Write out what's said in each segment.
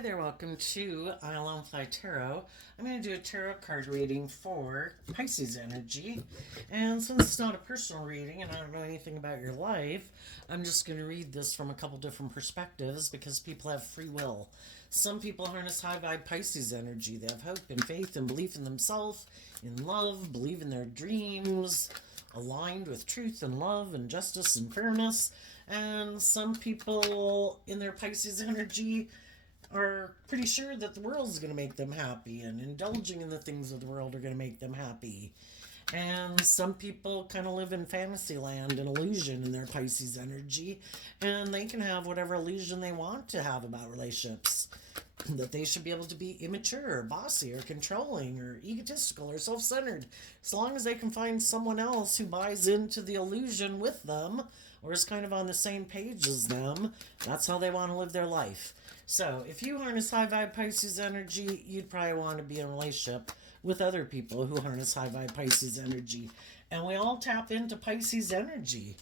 Hi there, welcome to I'll Fly Tarot. I'm going to do a tarot card reading for Pisces energy. And since it's not a personal reading and I don't know anything about your life, I'm just going to read this from a couple different perspectives because people have free will. Some people harness high vibe Pisces energy. They have hope and faith and belief in themselves, in love, believe in their dreams, aligned with truth and love and justice and fairness. And some people in their Pisces energy are pretty sure that the world is going to make them happy and indulging in the things of the world are going to make them happy. And some people kind of live in fantasy land and illusion in their Pisces energy, and they can have whatever illusion they want to have about relationships. That they should be able to be immature or bossy or controlling or egotistical or self centered, as long as they can find someone else who buys into the illusion with them or is kind of on the same page as them. That's how they want to live their life. So, if you harness high vibe Pisces energy, you'd probably want to be in a relationship with other people who harness high vibe Pisces energy. And we all tap into Pisces energy.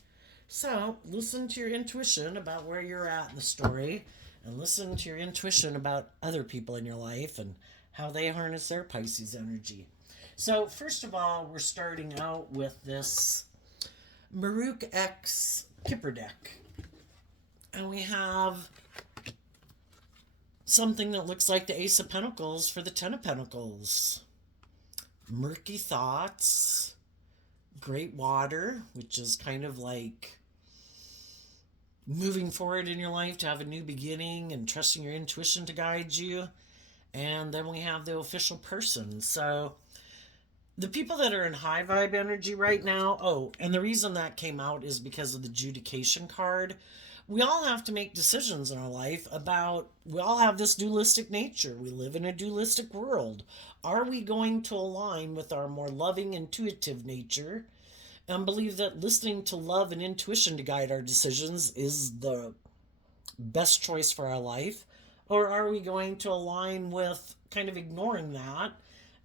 So, listen to your intuition about where you're at in the story, and listen to your intuition about other people in your life and how they harness their Pisces energy. So, first of all, we're starting out with this Maruk X Kipper deck. And we have something that looks like the Ace of Pentacles for the Ten of Pentacles. Murky thoughts, great water, which is kind of like moving forward in your life to have a new beginning and trusting your intuition to guide you. And then we have the official person. So the people that are in high vibe energy right now, and the reason that came out is because of the adjudication card. We all have to make decisions in our life we all have this dualistic nature. We live in a dualistic world. Are we going to align with our more loving, intuitive nature and believe that listening to love and intuition to guide our decisions is the best choice for our life? Or are we going to align with kind of ignoring that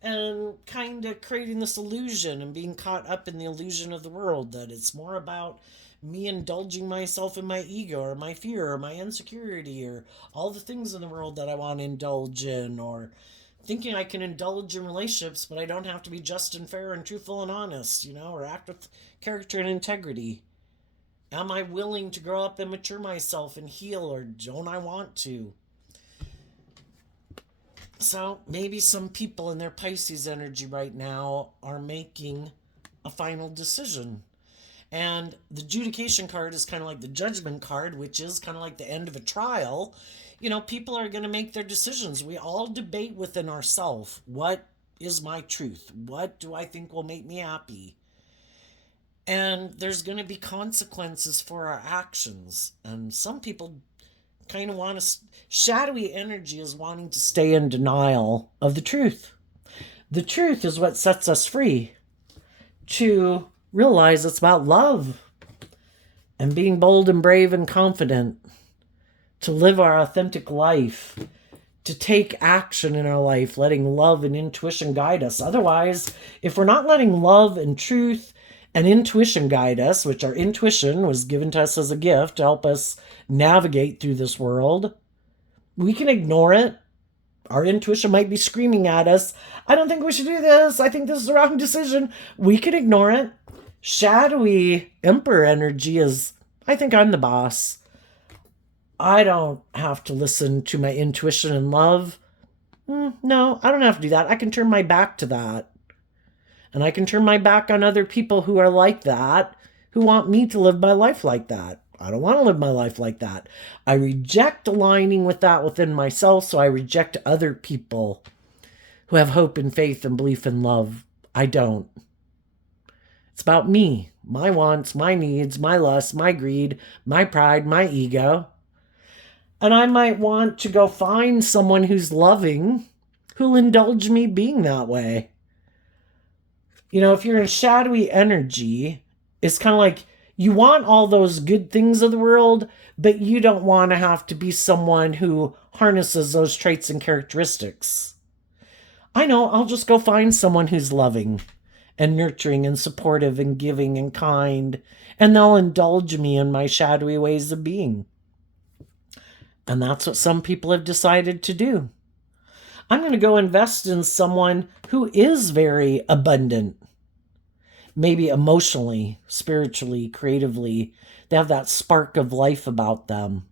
and kind of creating this illusion and being caught up in the illusion of the world, that it's more about me indulging myself in my ego or my fear or my insecurity or all the things in the world that I want to indulge in, or thinking I can indulge in relationships but I don't have to be just and fair and truthful and honest, or act with character and integrity. Am I willing to grow up and mature myself and heal, or don't I want to? So maybe some people in their Pisces energy right now are making a final decision. And the adjudication card is kind of like the judgment card, which is kind of like the end of a trial. People are going to make their decisions. We all debate within ourselves. What is my truth? What do I think will make me happy? And there's going to be consequences for our actions. And some people kind of want to... Shadowy energy is wanting to stay in denial of the truth. The truth is what sets us free to realize it's about love and being bold and brave and confident, to live our authentic life, to take action in our life, letting love and intuition guide us. Otherwise, if we're not letting love and truth and intuition guide us, which our intuition was given to us as a gift to help us navigate through this world, we can ignore it. Our intuition might be screaming at us, I don't think we should do this. I think this is the wrong decision. We can ignore it. Shadowy Emperor energy is, I think I'm the boss. I don't have to listen to my intuition and love. No, I don't have to do that. I can turn my back to that. And I can turn my back on other people who are like that, who want me to live my life like that. I don't want to live my life like that. I reject aligning with that within myself, so I reject other people who have hope and faith and belief in love. I don't. It's about me, my wants, my needs, my lusts, my greed, my pride, my ego. And I might want to go find someone who's loving, who'll indulge me being that way. If you're in shadowy energy, it's kind of like you want all those good things of the world, but you don't want to have to be someone who harnesses those traits and characteristics. I know, I'll just go find someone who's loving and nurturing and supportive and giving and kind, and they'll indulge me in my shadowy ways of being. And that's what some people have decided to do. I'm going to go invest in someone who is very abundant, maybe emotionally, spiritually, creatively. They have that spark of life about them.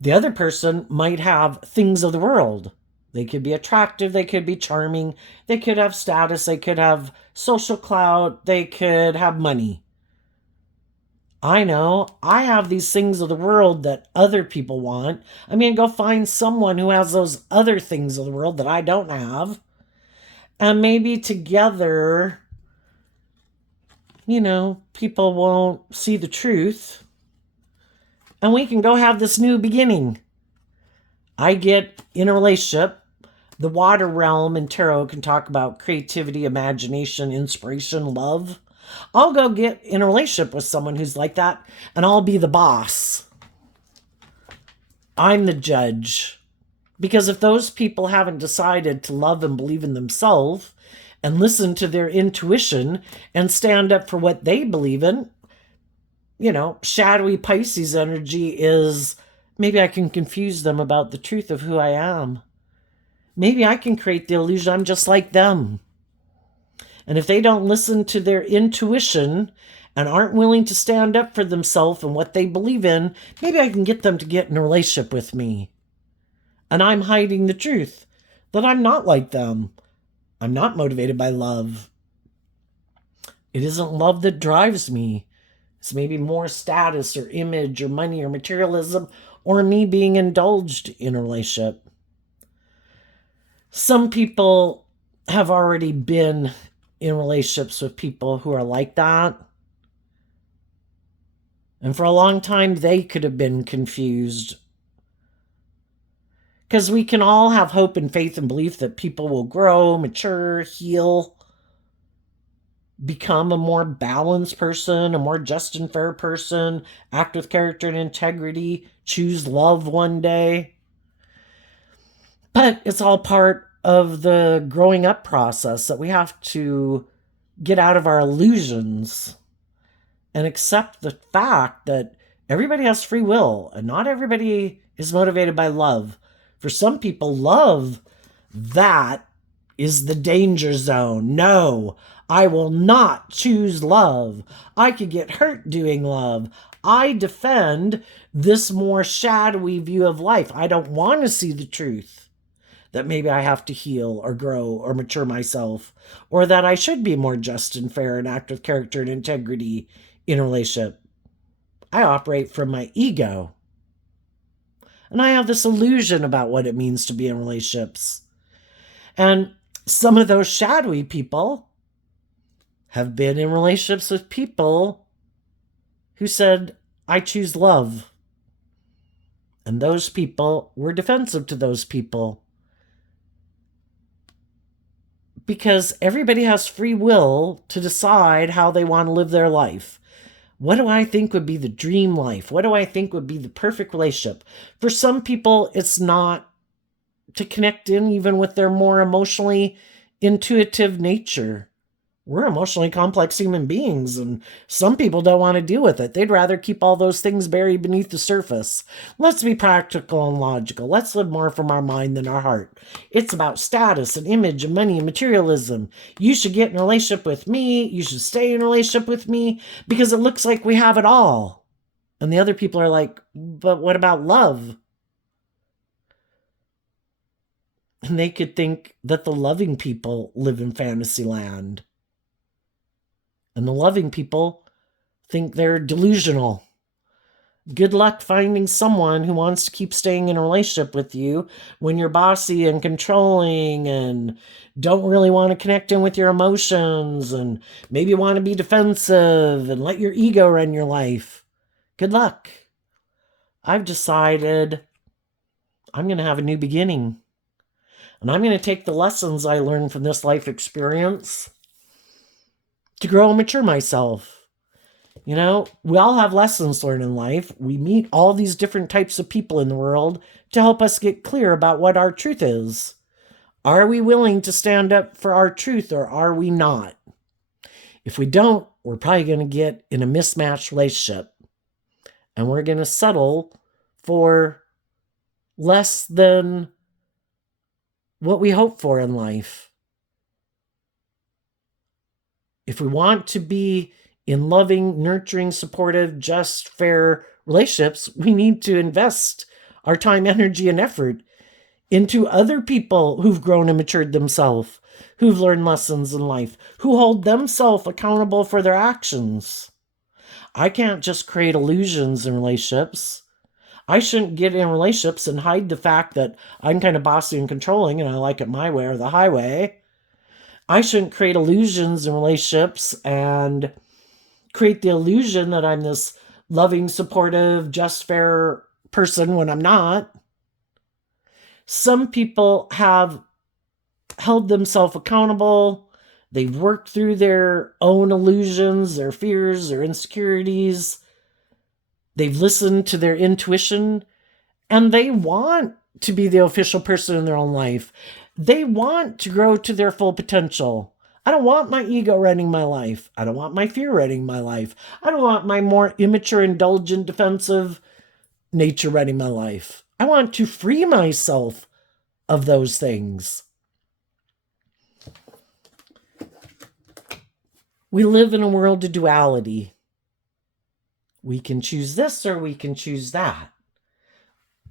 The other person might have things of the world. They could be attractive, they could be charming, they could have status, they could have social clout, they could have money. I know I have these things of the world that other people want. I'm going to go find someone who has those other things of the world that I don't have. And maybe together, people won't see the truth. And we can go have this new beginning. I get in a relationship. The water realm in tarot can talk about creativity, imagination, inspiration, love. I'll go get in a relationship with someone who's like that, and I'll be the boss. I'm the judge. Because if those people haven't decided to love and believe in themselves and listen to their intuition and stand up for what they believe in, shadowy Pisces energy is maybe I can confuse them about the truth of who I am. Maybe I can create the illusion I'm just like them. And if they don't listen to their intuition and aren't willing to stand up for themselves and what they believe in, maybe I can get them to get in a relationship with me. And I'm hiding the truth that I'm not like them. I'm not motivated by love. It isn't love that drives me. It's maybe more status or image or money or materialism or me being indulged in a relationship. Some people have already been in relationships with people who are like that. And for a long time, they could have been confused. Because we can all have hope and faith and belief that people will grow, mature, heal, become a more balanced person, a more just and fair person, act with character and integrity, choose love one day. But it's all part of the growing up process that we have to get out of our illusions and accept the fact that everybody has free will and not everybody is motivated by love. For some people, love, that is the danger zone. No, I will not choose love. I could get hurt doing love. I defend this more shadowy view of life. I don't want to see the truth that maybe I have to heal or grow or mature myself, or that I should be more just and fair and act with character and integrity in a relationship. I operate from my ego. And I have this illusion about what it means to be in relationships. And some of those shadowy people have been in relationships with people who said, I choose love. And those people were defensive to those people. Because everybody has free will to decide how they want to live their life. What do I think would be the dream life? What do I think would be the perfect relationship? For some people, it's not to connect in even with their more emotionally intuitive nature. We're emotionally complex human beings, and some people don't want to deal with it. They'd rather keep all those things buried beneath the surface. Let's be practical and logical. Let's live more from our mind than our heart. It's about status and image and money and materialism. You should get in a relationship with me. You should stay in a relationship with me because it looks like we have it all. And the other people are like, but what about love? And they could think that the loving people live in fantasy land. And the loving people think they're delusional. Good luck finding someone who wants to keep staying in a relationship with you when you're bossy and controlling and don't really want to connect in with your emotions and maybe want to be defensive and let your ego run your life. Good luck. I've decided I'm going to have a new beginning. And I'm going to take the lessons I learned from this life experience to grow and mature myself. We all have lessons learned in life. We meet all these different types of people in the world to help us get clear about what our truth is. Are we willing to stand up for our truth or are we not? If we don't, we're probably going to get in a mismatched relationship. And we're going to settle for less than what we hope for in life. If we want to be in loving, nurturing, supportive, just, fair relationships, we need to invest our time, energy, and effort into other people who've grown and matured themselves, who've learned lessons in life, who hold themselves accountable for their actions. I can't just create illusions in relationships. I shouldn't get in relationships and hide the fact that I'm kind of bossy and controlling and I like it my way or the highway. I shouldn't create illusions in relationships and create the illusion that I'm this loving, supportive, just, fair person when I'm not. Some people have held themselves accountable. They've worked through their own illusions, their fears, their insecurities. They've listened to their intuition, and they want to be the official person in their own life. They want to grow to their full potential. I don't want my ego running my life. I don't want my fear running my life. I don't want my more immature, indulgent, defensive nature running my life. I want to free myself of those things. We live in a world of duality. We can choose this or we can choose that.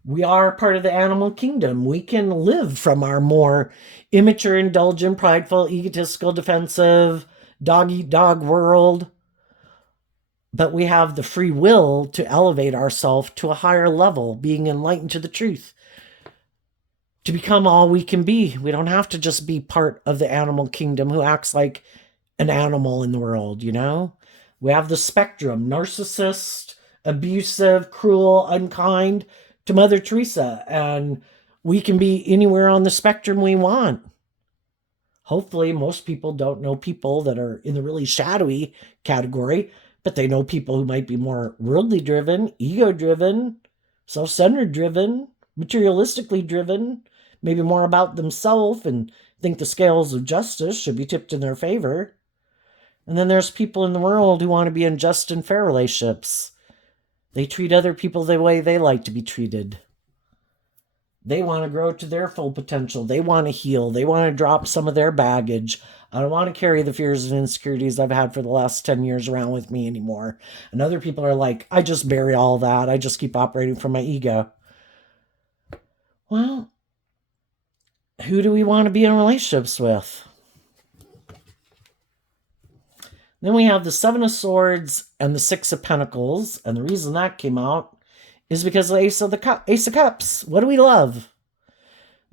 We are part of the animal kingdom. We can live from our more immature, indulgent, prideful, egotistical, defensive, dog-eat-dog world. But we have the free will to elevate ourselves to a higher level, being enlightened to the truth, to become all we can be. We don't have to just be part of the animal kingdom who acts like an animal in the world, you know? We have the spectrum, narcissist, abusive, cruel, unkind, to Mother Teresa, and we can be anywhere on the spectrum we want. Hopefully, most people don't know people that are in the really shadowy category, but they know people who might be more worldly driven, ego driven, self-centered driven, materialistically driven, maybe more about themselves and think the scales of justice should be tipped in their favor. And then there's people in the world who want to be in just and fair relationships. They treat other people the way they like to be treated. They want to grow to their full potential. They want to heal. They want to drop some of their baggage. I don't want to carry the fears and insecurities I've had for the last 10 years around with me anymore. And other people are like, I just bury all that. I just keep operating from my ego. Well, who do we want to be in relationships with? Then we have the Seven of Swords and the Six of Pentacles. And the reason that came out is because of the Ace of Cups. What do we love?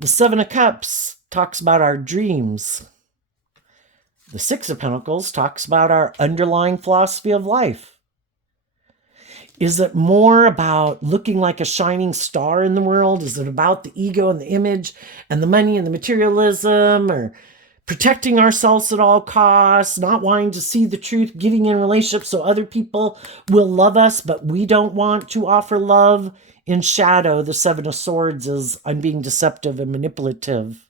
The Seven of Cups talks about our dreams. The Six of Pentacles talks about our underlying philosophy of life. Is it more about looking like a shining star in the world? Is it about the ego and the image and the money and the materialism, or protecting ourselves at all costs, not wanting to see the truth, getting in relationships so other people will love us, but we don't want to offer love? In shadow, the Seven of Swords is I'm being deceptive and manipulative.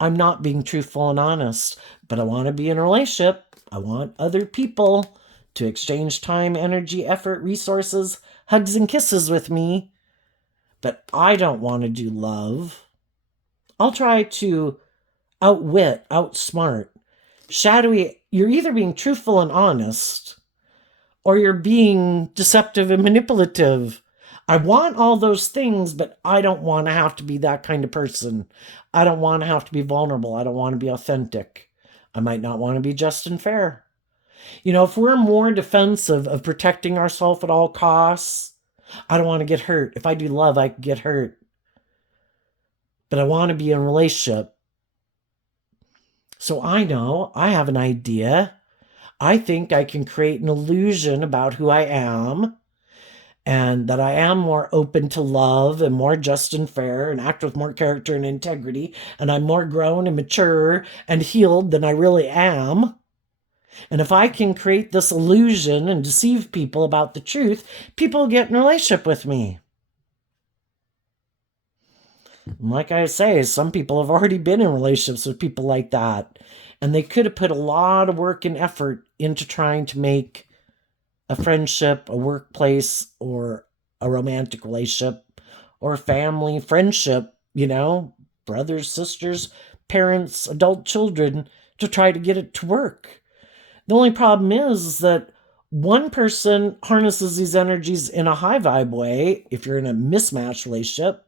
I'm not being truthful and honest, but I want to be in a relationship. I want other people to exchange time, energy, effort, resources, hugs and kisses with me, but I don't want to do love. I'll try to outwit, outsmart. Shadowy, you're either being truthful and honest, or you're being deceptive and manipulative. I want all those things, but I don't want to have to be that kind of person. I don't want to have to be vulnerable. I don't want to be authentic. I might not want to be just and fair. You know, if we're more defensive of protecting ourselves at all costs, I don't want to get hurt. If I do love, I can get hurt. But I want to be in a relationship. So I know, I have an idea. I think I can create an illusion about who I am, and that I am more open to love and more just and fair and act with more character and integrity, and I'm more grown and mature and healed than I really am. And if I can create this illusion and deceive people about the truth, people get in a relationship with me. And like I say, some people have already been in relationships with people like that, and they could have put a lot of work and effort into trying to make a friendship, a workplace, or a romantic relationship, or family, friendship, brothers, sisters, parents, adult children, to try to get it to work. The only problem is that one person harnesses these energies in a high vibe way, if you're in a mismatched relationship,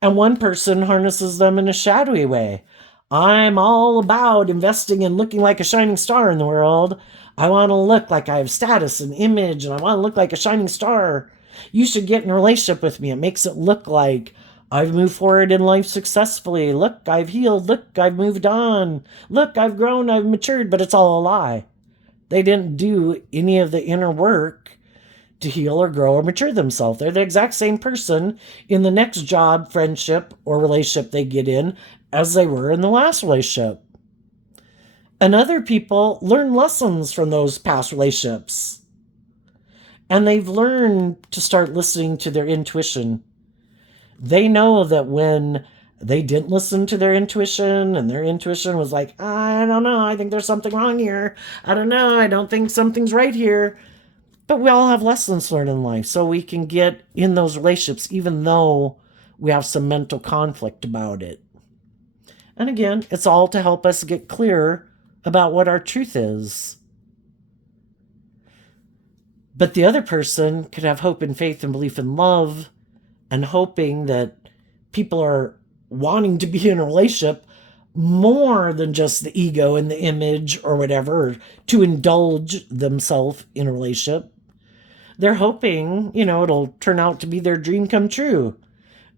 and one person harnesses them in a shadowy way. I'm all about investing in looking like a shining star in the world. I want to look like I have status and image, and I want to look like a shining star. You should get in a relationship with me. It makes it look like I've moved forward in life successfully. Look, I've healed. Look, I've moved on. Look, I've grown, I've matured, but it's all a lie. They didn't do any of the inner work to heal or grow or mature themselves. They're the exact same person in the next job, friendship, or relationship they get in as they were in the last relationship. And other people learn lessons from those past relationships. And they've learned to start listening to their intuition. They know that when they didn't listen to their intuition and their intuition was like, I don't know, I think there's something wrong here. I don't know, I don't think something's right here. But we all have lessons learned in life, so we can get in those relationships even though we have some mental conflict about it. And again, it's all to help us get clear about what our truth is. But the other person could have hope and faith and belief in love and hoping that people are wanting to be in a relationship more than just the ego and the image or whatever, or to indulge themselves in a relationship. They're hoping, it'll turn out to be their dream come true.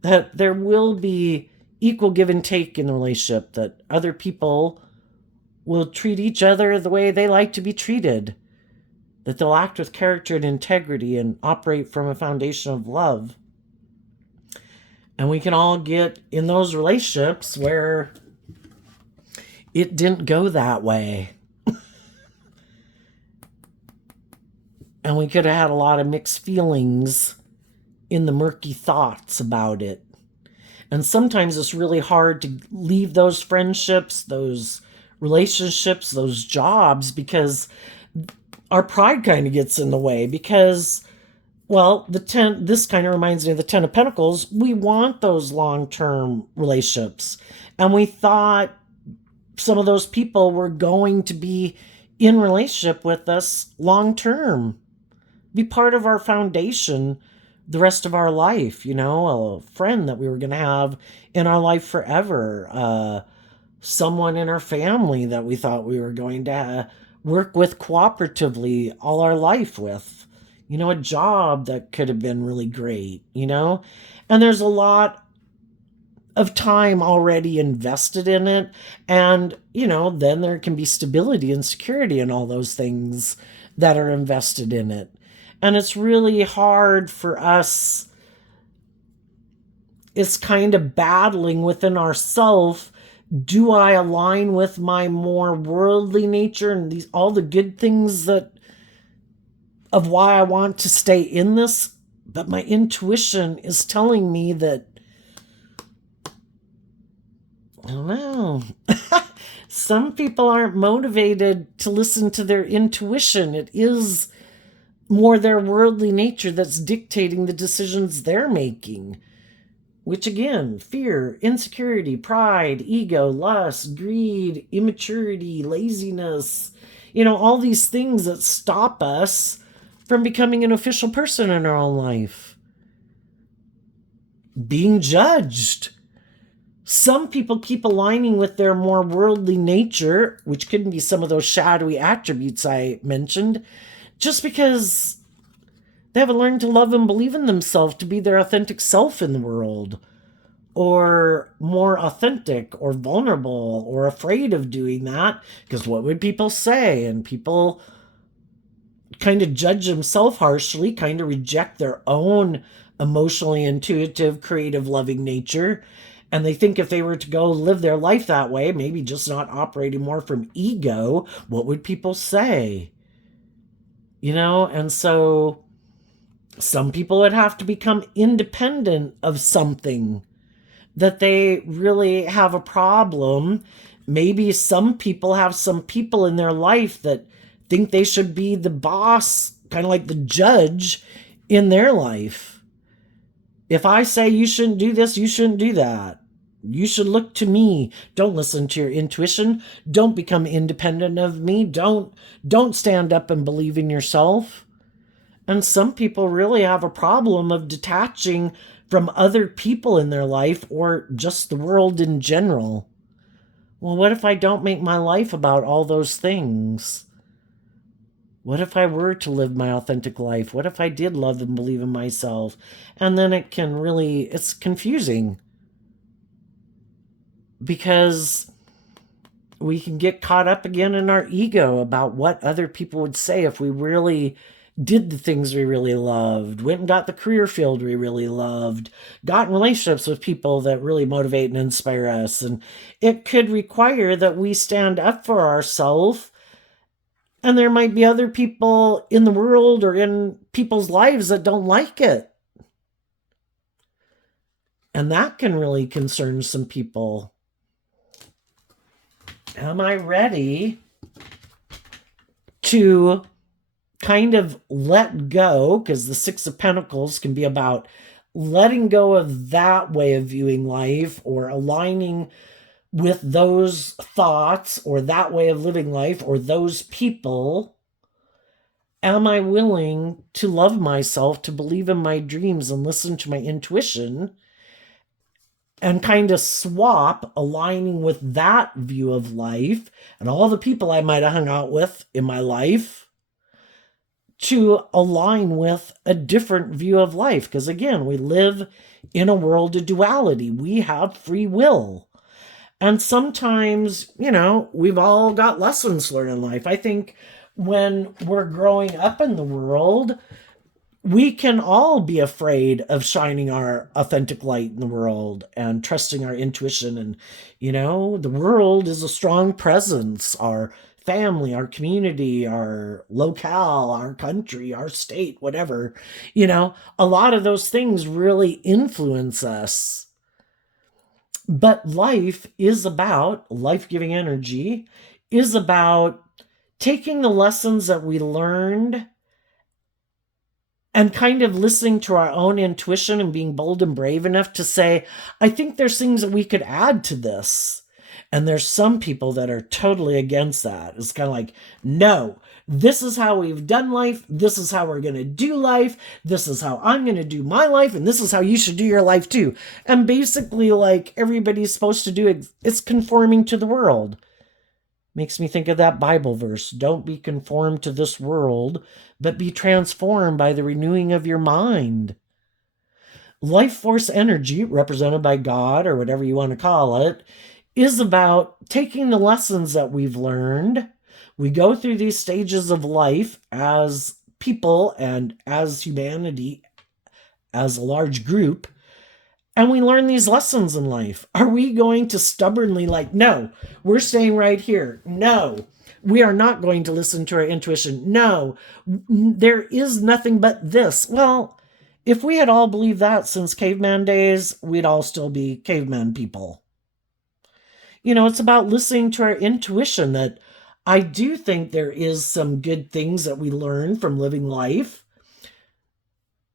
That there will be equal give and take in the relationship, that other people will treat each other the way they like to be treated, that they'll act with character and integrity and operate from a foundation of love. And we can all get in those relationships where it didn't go that way. And we could have had a lot of mixed feelings in the murky thoughts about it. And sometimes it's really hard to leave those friendships, those relationships, those jobs, because our pride kind of gets in the way. Because, well, this kind of reminds me of the Ten of Pentacles. We want those long-term relationships. And we thought some of those people were going to be in relationship with us long-term. Be part of our foundation the rest of our life, a friend that we were going to have in our life forever, someone in our family that we thought we were going to work with cooperatively all our life with, a job that could have been really great, and there's a lot of time already invested in it, and, then there can be stability and security in all those things that are invested in it. And it's really hard for us. It's kind of battling within ourselves. Do I align with my more worldly nature and all the good things of why I want to stay in this? But my intuition is telling me that, I don't know. Some people aren't motivated to listen to their intuition. It is more their worldly nature that's dictating the decisions they're making. Which again, fear, insecurity, pride, ego, lust, greed, immaturity, laziness, all these things that stop us from becoming an official person in our own life. Being judged. Some people keep aligning with their more worldly nature, which could be some of those shadowy attributes I mentioned, just because they haven't learned to love and believe in themselves to be their authentic self in the world, or more authentic or vulnerable, or afraid of doing that because what would people say? And people kind of judge themselves harshly, kind of reject their own emotionally intuitive, creative, loving nature. And they think if they were to go live their life that way, maybe just not operating more from ego, what would people say? And so some people would have to become independent of something that they really have a problem. Maybe some people have some people in their life that think they should be the boss, kind of like the judge in their life. If I say you shouldn't do this, you shouldn't do that. You should look to me. Don't listen to your intuition. Don't become independent of me. Don't stand up and believe in yourself. And some people really have a problem of detaching from other people in their life or just the world in general. Well, what if I don't make my life about all those things? What if I were to live my authentic life? What if I did love and believe in myself? And then it's confusing because we can get caught up again in our ego about what other people would say if we really did the things we really loved, went and got the career field we really loved, got in relationships with people that really motivate and inspire us. And it could require that we stand up for ourselves. And there might be other people in the world or in people's lives that don't like it. And that can really concern some people. Am I ready to kind of let go? Because the Six of Pentacles can be about letting go of that way of viewing life or aligning with those thoughts or that way of living life or those people. Am I willing to love myself, to believe in my dreams and listen to my intuition and kind of swap aligning with that view of life and all the people I might have hung out with in my life to align with a different view of life? Because again, we live in a world of duality. We have free will. And sometimes, we've all got lessons learned in life. I think when we're growing up in the world, we can all be afraid of shining our authentic light in the world and trusting our intuition. And, the world is a strong presence. Our family, our community, our locale, our country, our state, whatever, a lot of those things really influence us. But life life-giving energy is about taking the lessons that we learned and kind of listening to our own intuition and being bold and brave enough to say, I think there's things that we could add to this. And there's some people that are totally against that. It's kind of like, no, this is how we've done life. This is how we're going to do life. This is how I'm going to do my life. And this is how you should do your life too. And basically, like everybody's supposed to do, it's conforming to the world. Makes me think of that Bible verse. Don't be conformed to this world, but be transformed by the renewing of your mind. Life force energy, represented by God or whatever you want to call it, is about taking the lessons that we've learned. We go through these stages of life as people and as humanity, as a large group, and we learn these lessons in life. Are we going to stubbornly no, we're staying right here. No, we are not going to listen to our intuition. No, there is nothing but this. Well, if we had all believed that since caveman days, we'd all still be caveman people. It's about listening to our intuition. That I do think there is some good things that we learn from living life.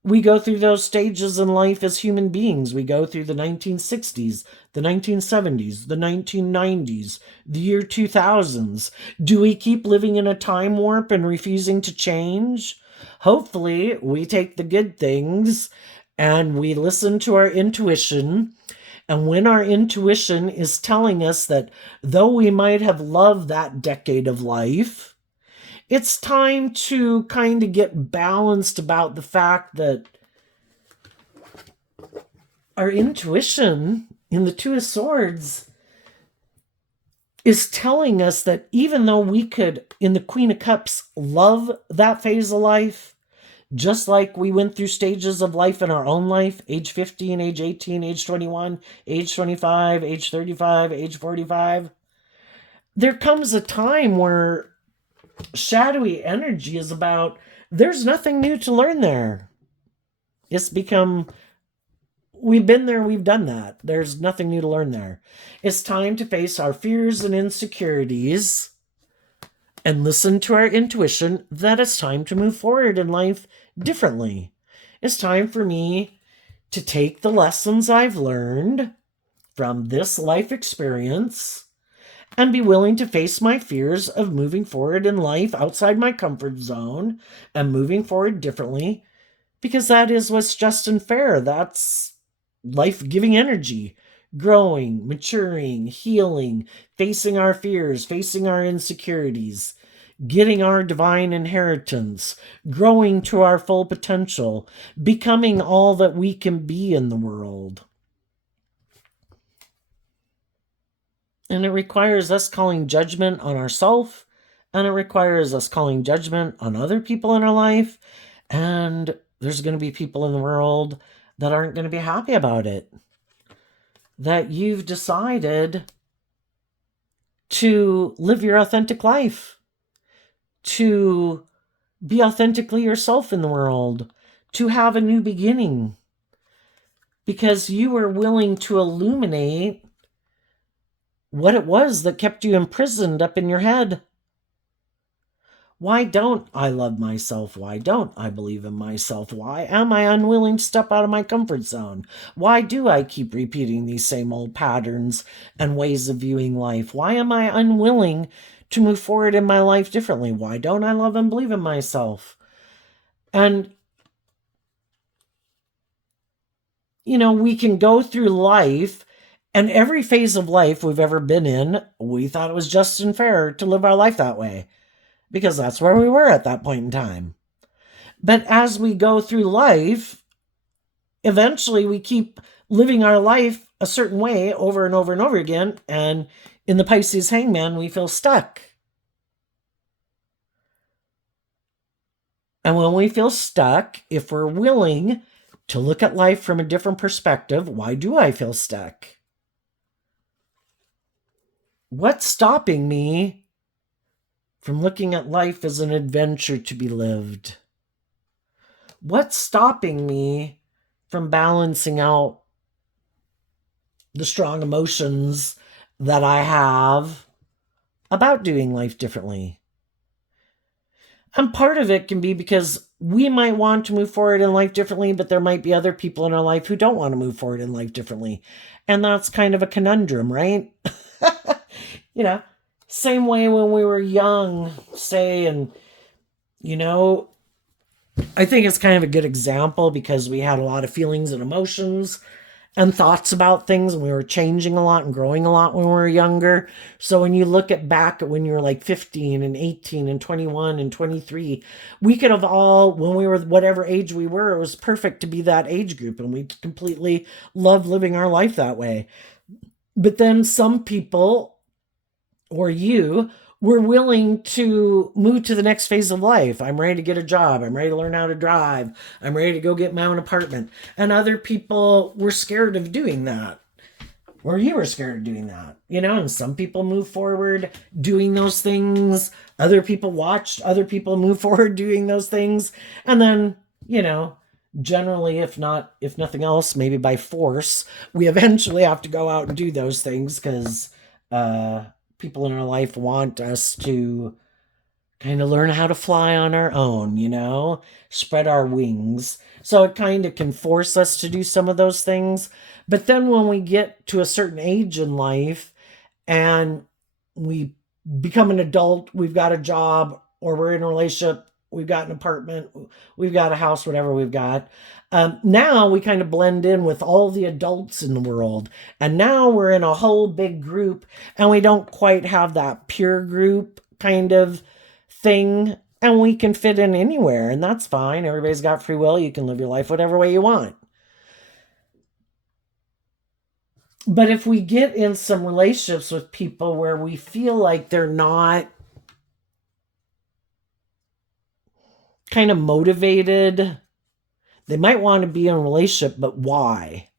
We go through those stages in life as human beings. We go through the 1960s, the 1970s, the 1990s, the year 2000s. Do we keep living in a time warp and refusing to change? Hopefully, we take the good things and we listen to our intuition. And when our intuition is telling us that though we might have loved that decade of life, it's time to kind of get balanced about the fact that our intuition in the Two of Swords is telling us that even though we could, in the Queen of Cups, love that phase of life, just like we went through stages of life in our own life, age 15, age 18, age 21, age 25, age 35, age 45, there comes a time where shadowy energy is about, there's nothing new to learn there. It's become, we've been there, we've done that. There's nothing new to learn there. It's time to face our fears and insecurities and listen to our intuition that it's time to move forward in life differently. It's time for me to take the lessons I've learned from this life experience and be willing to face my fears of moving forward in life outside my comfort zone and moving forward differently, because that is what's just and fair. That's life-giving energy, growing, maturing, healing, facing our fears, facing our insecurities, getting our divine inheritance, growing to our full potential, becoming all that we can be in the world. And it requires us calling judgment on ourselves, and it requires us calling judgment on other people in our life. And there's going to be people in the world that aren't going to be happy about it. That you've decided to live your authentic life, to be authentically yourself in the world, to have a new beginning, because you were willing to illuminate what it was that kept you imprisoned up in your head. Why don't I love myself? Why don't I believe in myself? Why am I unwilling to step out of my comfort zone? Why do I keep repeating these same old patterns and ways of viewing life? Why am I unwilling to move forward in my life differently? Why don't I love and believe in myself? And, we can go through life, and every phase of life we've ever been in, we thought it was just and fair to live our life that way, because that's where we were at that point in time. But as we go through life, eventually we keep living our life a certain way over and over and over again. And in the Pisces hangman, we feel stuck. And when we feel stuck, if we're willing to look at life from a different perspective, why do I feel stuck? What's stopping me from looking at life as an adventure to be lived? What's stopping me from balancing out the strong emotions that I have about doing life differently? And part of it can be because we might want to move forward in life differently, but there might be other people in our life who don't want to move forward in life differently. And that's kind of a conundrum, right? Same way when we were young, say, and, I think it's kind of a good example because we had a lot of feelings and emotions and thoughts about things, and we were changing a lot and growing a lot when we were younger. So when you look back at when you were like 15 and 18 and 21 and 23, we could have all, when we were whatever age we were, it was perfect to be that age group, and we completely loved living our life that way. But then some people, or you, were willing to move to the next phase of life. I'm ready to get a job. I'm ready to learn how to drive. I'm ready to go get my own apartment. And other people were scared of doing that. Or you were scared of doing that. And some people move forward doing those things. Other people watched other people move forward doing those things. And then, generally, if nothing else, maybe by force, we eventually have to go out and do those things because people in our life want us to kind of learn how to fly on our own, spread our wings. So it kind of can force us to do some of those things. But then when we get to a certain age in life and we become an adult, we've got a job, or we're in a relationship, we've got an apartment, we've got a house, whatever we've got. Now we kind of blend in with all the adults in the world. And now we're in a whole big group, and we don't quite have that peer group kind of thing. And we can fit in anywhere, and that's fine. Everybody's got free will. You can live your life whatever way you want. But if we get in some relationships with people where we feel like they're not kind of motivated, they might want to be in a relationship, but why?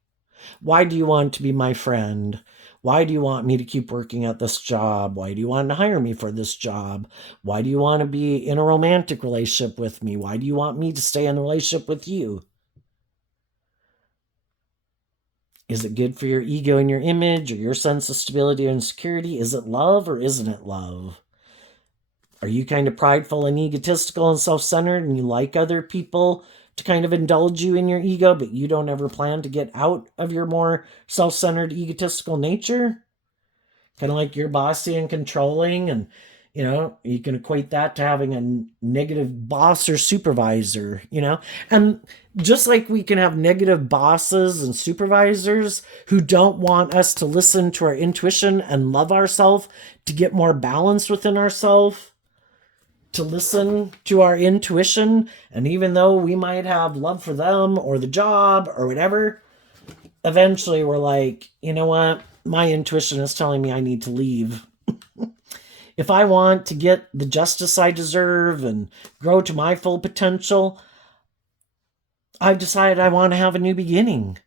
Why do you want to be my friend? Why do you want me to keep working at this job? Why do you want to hire me for this job? Why do you want to be in a romantic relationship with me? Why do you want me to stay in a relationship with you? Is it good for your ego and your image, or your sense of stability and security? Is it love, or isn't it love? Are you kind of prideful and egotistical and self-centered, and you like other people to kind of indulge you in your ego, but you don't ever plan to get out of your more self-centered, egotistical nature. Kind of like you're bossy and controlling, and you can equate that to having a negative boss or supervisor, and just like we can have negative bosses and supervisors who don't want us to listen to our intuition and love ourselves to get more balance within ourselves, to listen to our intuition. And even though we might have love for them or the job or whatever, eventually we're like, you know what? My intuition is telling me I need to leave. If I want to get the justice I deserve and grow to my full potential, I've decided I want to have a new beginning.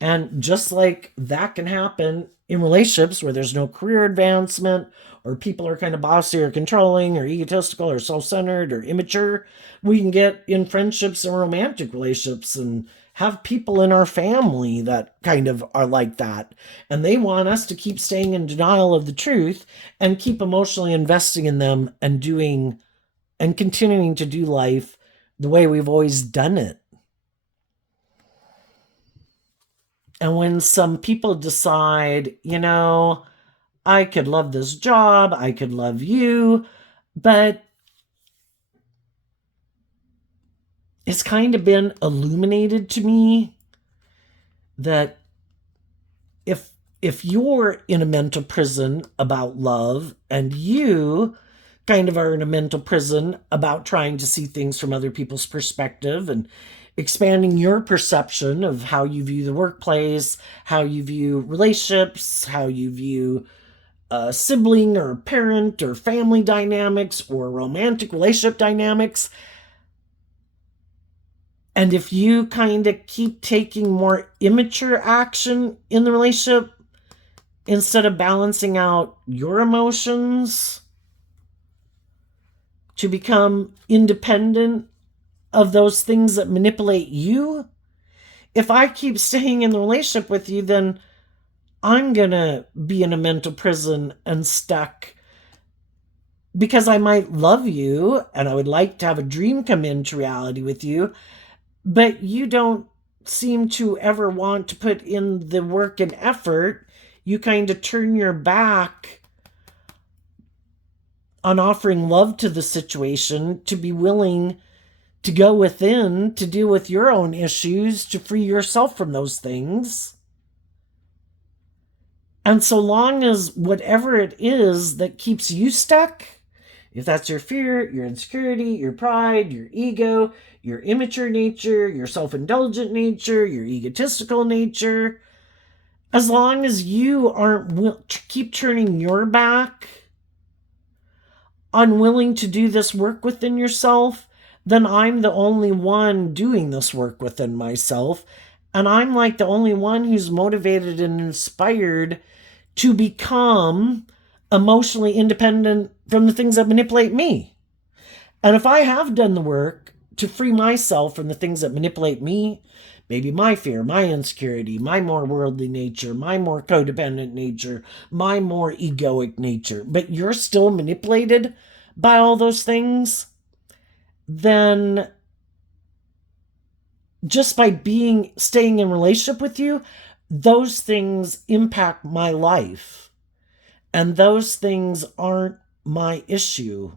And just like that can happen in relationships where there's no career advancement, or people are kind of bossy or controlling or egotistical or self-centered or immature, we can get in friendships and romantic relationships and have people in our family that kind of are like that. And they want us to keep staying in denial of the truth and keep emotionally investing in them and doing and continuing to do life the way we've always done it. And when some people decide, I could love this job, I could love you, but it's kind of been illuminated to me that if you're in a mental prison about love and you kind of are in a mental prison about trying to see things from other people's perspective and expanding your perception of how you view the workplace, how you view relationships, how you view sibling or parent or family dynamics or romantic relationship dynamics. And if you kind of keep taking more immature action in the relationship instead of balancing out your emotions to become independent of those things that manipulate you, if I keep staying in the relationship with you, then I'm going to be in a mental prison and stuck because I might love you and I would like to have a dream come into reality with you, but you don't seem to ever want to put in the work and effort. You kind of turn your back on offering love to the situation, to be willing to go within, to deal with your own issues, to free yourself from those things. And so long as whatever it is that keeps you stuck, if that's your fear, your insecurity, your pride, your ego, your immature nature, your self-indulgent nature, your egotistical nature, as long as you aren't keep turning your back, unwilling to do this work within yourself, then I'm the only one doing this work within myself. And I'm like the only one who's motivated and inspired to become emotionally independent from the things that manipulate me. And if I have done the work to free myself from the things that manipulate me, maybe my fear, my insecurity, my more worldly nature, my more codependent nature, my more egoic nature, but you're still manipulated by all those things, then just by staying in relationship with you, those things impact my life. And those things aren't my issue.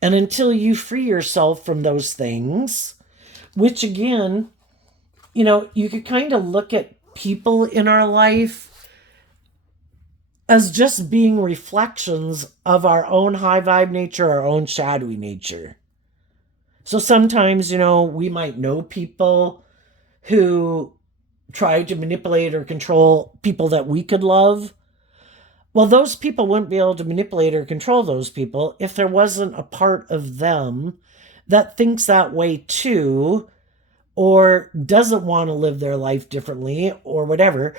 And until you free yourself from those things, which again, you could kind of look at people in our life as just being reflections of our own high vibe nature, our own shadowy nature. So sometimes, we might know people who try to manipulate or control people that we could love. Well, those people wouldn't be able to manipulate or control those people if there wasn't a part of them that thinks that way too, or doesn't want to live their life differently, or whatever.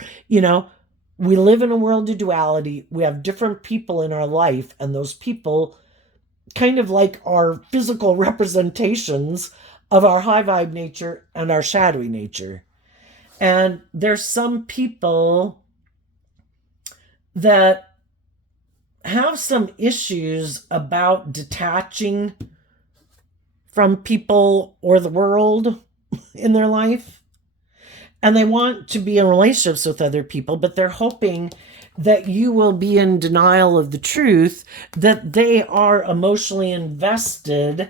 We live in a world of duality. We have different people in our life, and those people kind of like are physical representations of our high vibe nature and our shadowy nature. And there's some people that have some issues about detaching from people or the world in their life. And they want to be in relationships with other people, but they're hoping that you will be in denial of the truth that they are emotionally invested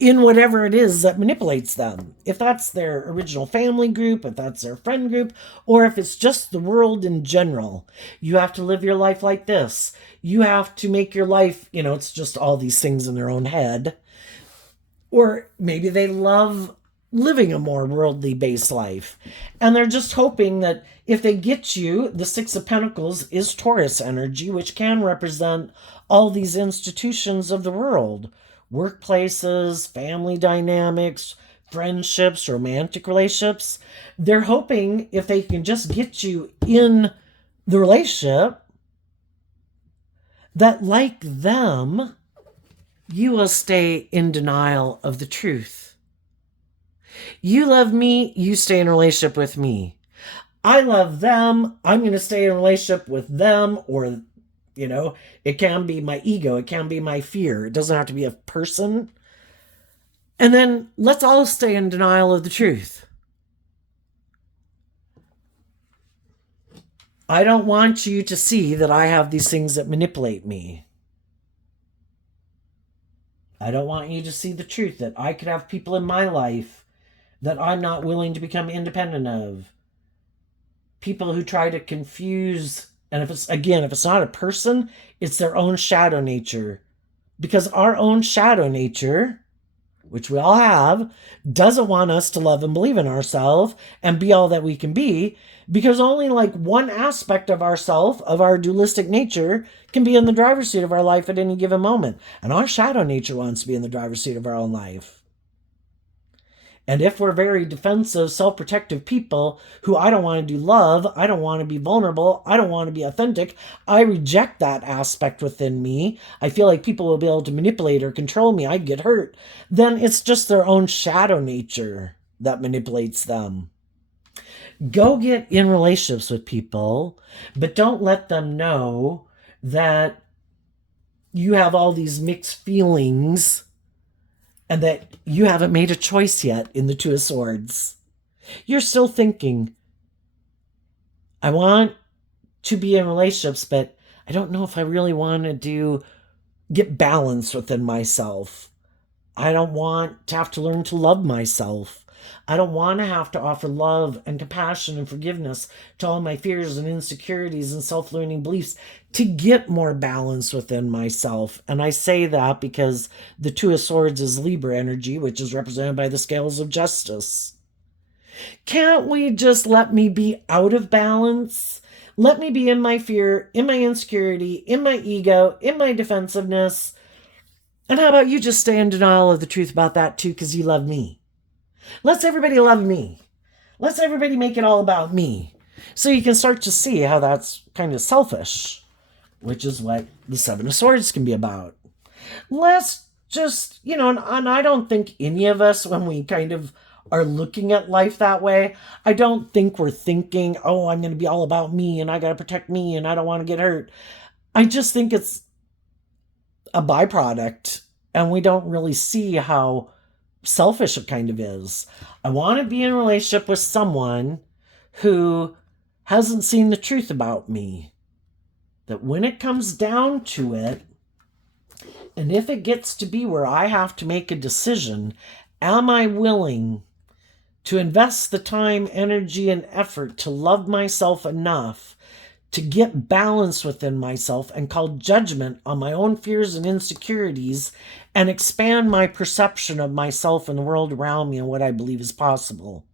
in whatever it is that manipulates them. If that's their original family group, if that's their friend group, or if it's just the world in general. You have to live your life like this. You have to make your life, it's just all these things in their own head. Or maybe they love living a more worldly based life. And they're just hoping that if they get you, the Six of Pentacles is Taurus energy, which can represent all these institutions of the world. Workplaces, family dynamics, friendships, romantic relationships. They're hoping if they can just get you in the relationship, that like them, you will stay in denial of the truth. You love me, you stay in a relationship with me. I love them, I'm going to stay in a relationship with them, or, it can be my ego, it can be my fear. It doesn't have to be a person. And then let's all stay in denial of the truth. I don't want you to see that I have these things that manipulate me. I don't want you to see the truth that I could have people in my life that I'm not willing to become independent of. People who try to confuse, and if it's not a person, it's their own shadow nature. Because our own shadow nature, which we all have, doesn't want us to love and believe in ourselves and be all that we can be, because only like one aspect of ourself, of our dualistic nature, can be in the driver's seat of our life at any given moment. And our shadow nature wants to be in the driver's seat of our own life. And if we're very defensive, self-protective people who I don't want to do love, I don't want to be vulnerable, I don't want to be authentic, I reject that aspect within me, I feel like people will be able to manipulate or control me, I'd get hurt, then it's just their own shadow nature that manipulates them. Go get in relationships with people, but don't let them know that you have all these mixed feelings and that you haven't made a choice yet in the Two of Swords. You're still thinking, I want to be in relationships, but I don't know if I really want to get balance within myself. I don't want to have to learn to love myself. I don't want to have to offer love and compassion and forgiveness to all my fears and insecurities and self-learning beliefs to get more balance within myself. And I say that because the Two of Swords is Libra energy, which is represented by the scales of justice. Can't we just let me be out of balance? Let me be in my fear, in my insecurity, in my ego, in my defensiveness. And how about you just stay in denial of the truth about that too, because you love me? Let's everybody love me. Let's everybody make it all about me. So you can start to see how that's kind of selfish, which is what the Seven of Swords can be about. Let's just, and I don't think any of us, when we kind of are looking at life that way, I don't think we're thinking, oh, I'm going to be all about me and I got to protect me and I don't want to get hurt. I just think it's a byproduct and we don't really see how selfish it kind of is. I want to be in a relationship with someone who hasn't seen the truth about me. That when it comes down to it, and if it gets to be where I have to make a decision, am I willing to invest the time, energy, and effort to love myself enough to get balance within myself and call judgment on my own fears and insecurities and expand my perception of myself and the world around me and what I believe is possible?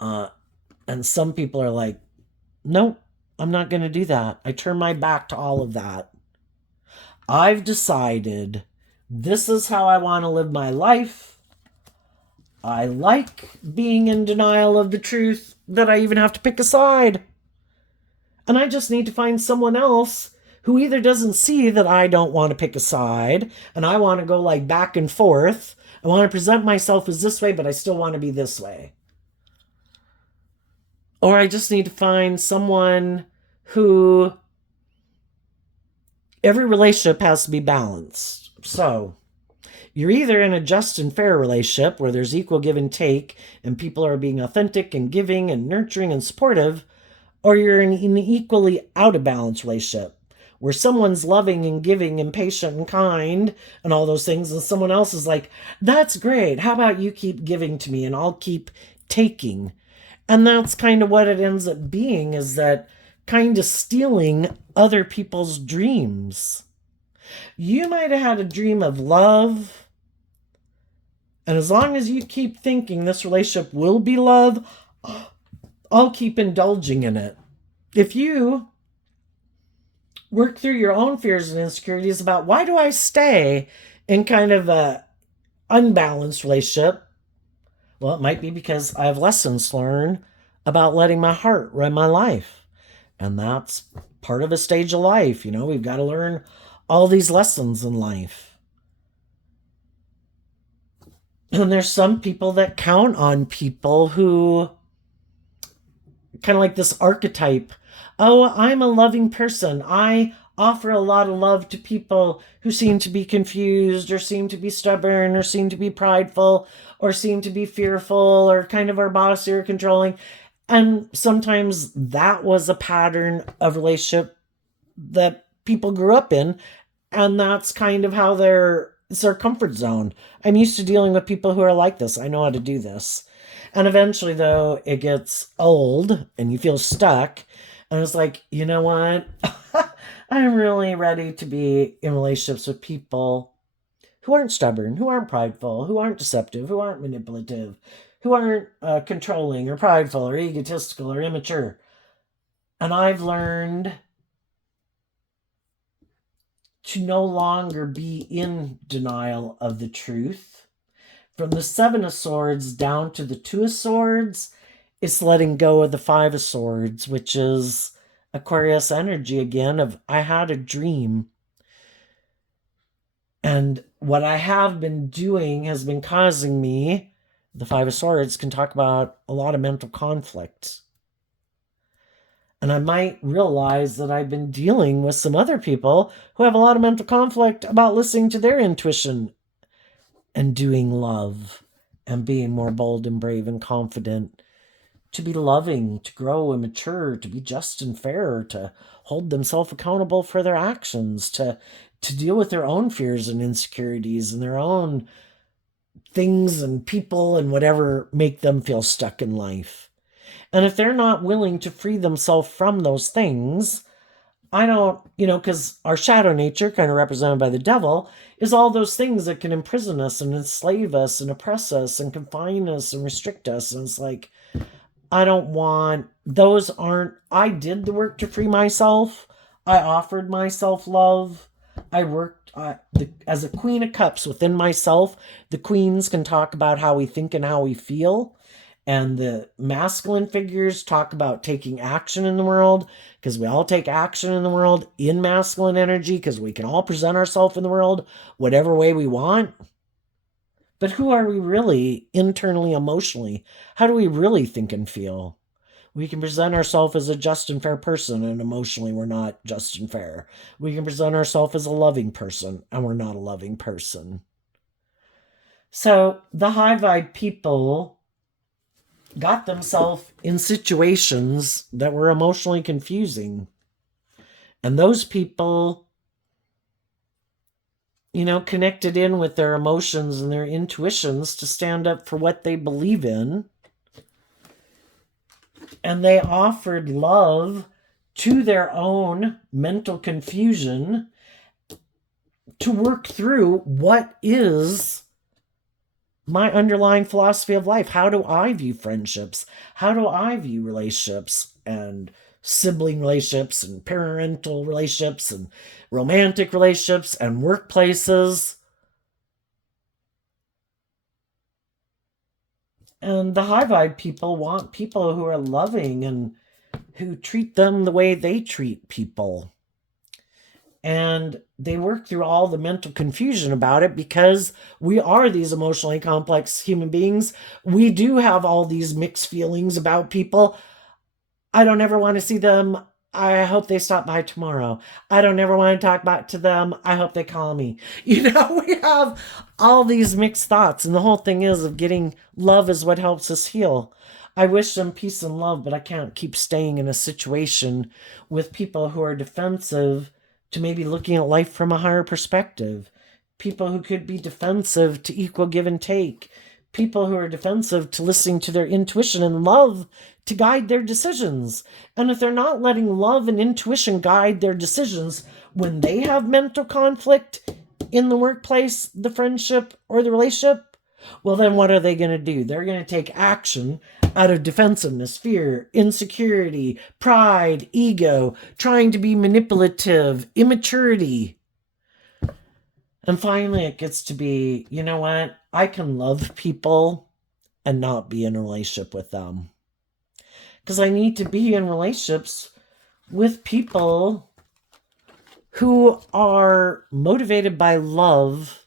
And some people are like, nope, I'm not going to do that. I turn my back to all of that. I've decided this is how I want to live my life. I like being in denial of the truth that I even have to pick a side. And I just need to find someone else who either doesn't see that I don't want to pick a side and I want to go like back and forth. I want to present myself as this way, but I still want to be this way. Or I just need to find someone who every relationship has to be balanced. So You're either in a just and fair relationship where there's equal give and take and people are being authentic and giving and nurturing and supportive, or you're in an equally out of balance relationship where someone's loving and giving and patient and kind and all those things, and someone else is like, that's great. How about you keep giving to me and I'll keep taking? And that's kind of what it ends up being, is that kind of stealing other people's dreams. You might have had a dream of love, and as long as you keep thinking this relationship will be love, I'll keep indulging in it. If you work through your own fears and insecurities about why do I stay in kind of a unbalanced relationship, well, it might be because I have lessons learned about letting my heart run my life. And that's part of a stage of life. We've got to learn all these lessons in life. And there's some people that count on people who kind of like this archetype. Oh, I'm a loving person. I offer a lot of love to people who seem to be confused or seem to be stubborn or seem to be prideful or seem to be fearful or kind of are bossy or controlling. And sometimes that was a pattern of relationship that people grew up in. And that's kind of how it's their comfort zone. I'm used to dealing with people who are like this. I know how to do this. And eventually, though, it gets old and you feel stuck. And it's like, you know what? I'm really ready to be in relationships with people who aren't stubborn, who aren't prideful, who aren't deceptive, who aren't manipulative, who aren't controlling or prideful or egotistical or immature. And I've learned to no longer be in denial of the truth. From the Seven of Swords down to the Two of Swords, it's letting go of the Five of Swords, which is Aquarius energy again of I had a dream. And what I have been doing has been causing me, the Five of Swords can talk about a lot of mental conflict. And I might realize that I've been dealing with some other people who have a lot of mental conflict about listening to their intuition and doing love and being more bold and brave and confident, to be loving, to grow and mature, to be just and fair, to hold themselves accountable for their actions, to deal with their own fears and insecurities and their own things and people and whatever make them feel stuck in life. And if they're not willing to free themselves from those things, I don't, because our shadow nature, kind of represented by the devil, is all those things that can imprison us and enslave us and oppress us and confine us and restrict us. And it's like, I don't want, I did the work to free myself. I offered myself love. I worked as a Queen of Cups within myself. The queens can talk about how we think and how we feel. And the masculine figures talk about taking action in the world, because we all take action in the world in masculine energy, because we can all present ourselves in the world whatever way we want. But who are we really internally, emotionally? How do we really think and feel? We can present ourselves as a just and fair person, and emotionally we're not just and fair. We can present ourselves as a loving person, and we're not a loving person. So the high vibe people got themselves in situations that were emotionally confusing. And those people, connected in with their emotions and their intuitions to stand up for what they believe in. And they offered love to their own mental confusion to work through what is my underlying philosophy of life. How do I view friendships? How do I view relationships and sibling relationships and parental relationships and romantic relationships and workplaces? And the high vibe people want people who are loving and who treat them the way they treat people. And they work through all the mental confusion about it because we are these emotionally complex human beings. We do have all these mixed feelings about people. I don't ever want to see them I hope they stop by tomorrow. I don't ever want to talk back to them. I hope they call me. You know, we have all these mixed thoughts. And the whole thing is of getting love is what helps us heal. I wish them peace and love, but I can't keep staying in a situation with people who are defensive to maybe looking at life from a higher perspective. People who could be defensive to equal give and take. People who are defensive to listening to their intuition and love to guide their decisions. And if they're not letting love and intuition guide their decisions when they have mental conflict in the workplace, the friendship, or the relationship, well, then what are they going to do? They're going to take action out of defensiveness, fear, insecurity, pride, ego, trying to be manipulative, immaturity. And finally, it gets to be, you know what? I can love people and not be in a relationship with them. Because I need to be in relationships with people who are motivated by love